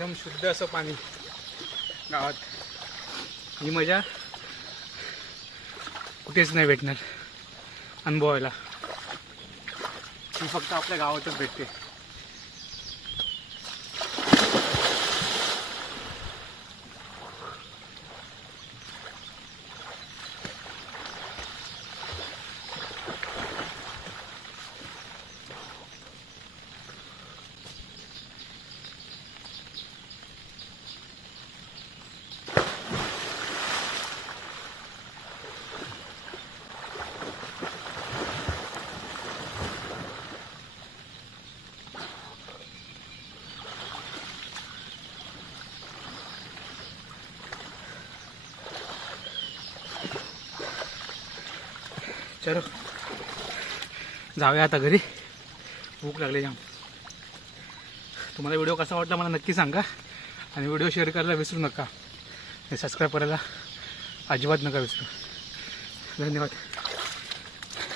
एकदम शुद्ध असं पाणी गावात. ही मजा कुठेच नाही भेटणार अनुभवायला. ही फक्त आपल्या गावातच भेटते. चलो जाऊया आता घरी. भूक लागली जाम. तुम्हाला व्हिडिओ कसा वाटला मला नक्की सांगा. आणि व्हिडिओ शेअर करायला विसरू नका. आणि सबस्क्राईब करायला अजिबात नका विसरू. धन्यवाद.